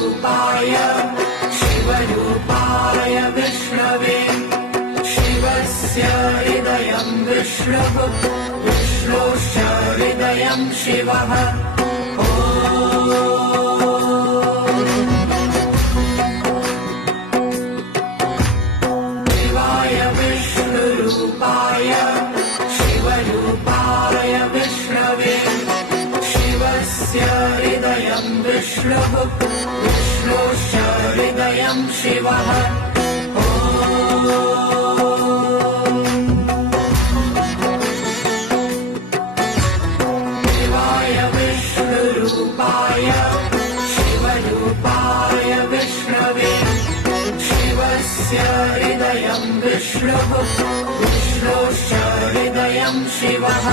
शिवरूपाय शिवरूपाय विष्णवे शिवस्य हृदयं विष्णुः विष्णोश्च हृदयं शिवः शिवाय विष्णुरूपाय शिवरूपाय विष्णवे शिवस्य हृदयं विष्णुः विष्णोश्च हृदयं शिवः शिवाय विष्णुरूपाय शिवरूपाय विष्णवे शिवस्य हृदयं विष्णुः विष्णोश्च हृदयं शिवः